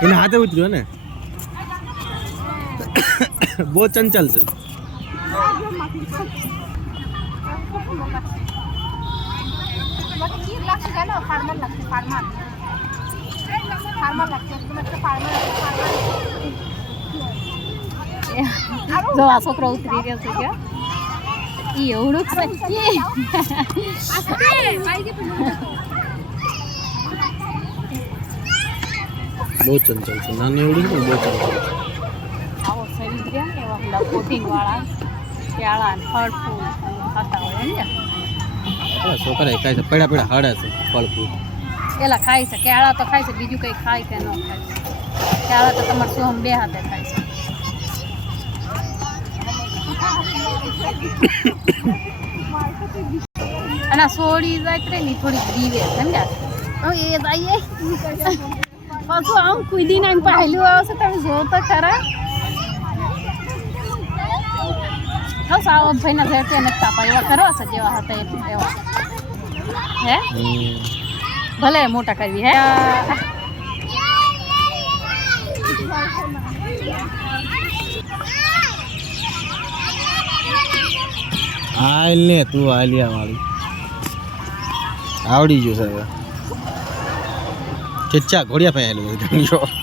એને હાથે ઉતર્યો ને બહુ ચંચલ છે જો આ છોકરો ઉતરી રહ્યો છે કે ઈ એવડું છે બહુ ચંચલ છે નાની એવડી ને બહુ ચંચલ છે આવો શરીર રહ્યા ને એવા પેલા પ્રોટીન વાળા કેળા ને ફળ ફૂલ ખાતા હોય ને છોકરા ખાય છે પડ્યા પડ્યા હાડે છે ફળ ફૂલ પેલા ખાય છે કેળા તો ખાય છે બીજું કંઈ ખાય કે ન ખાય કેળા તો તમારે સોમ બે હાથે ખાય છે અને આ સોડી જાય ને થોડીક દીવે છે ને એ જઈએ પાછું આમ કુદી ને પહેલું આવશે તમે જો તો ખરા હા સાવ ભાઈના ઘેર છે ને તાપા એવા કરવા છે જેવા હતા એવા હે ભલે મોટા કરવી હે હાલ ને તું હાલિયા વાળી આવડી ગયું છે હવે ચચ્ચા ઘોડિયા પાસે આવેલું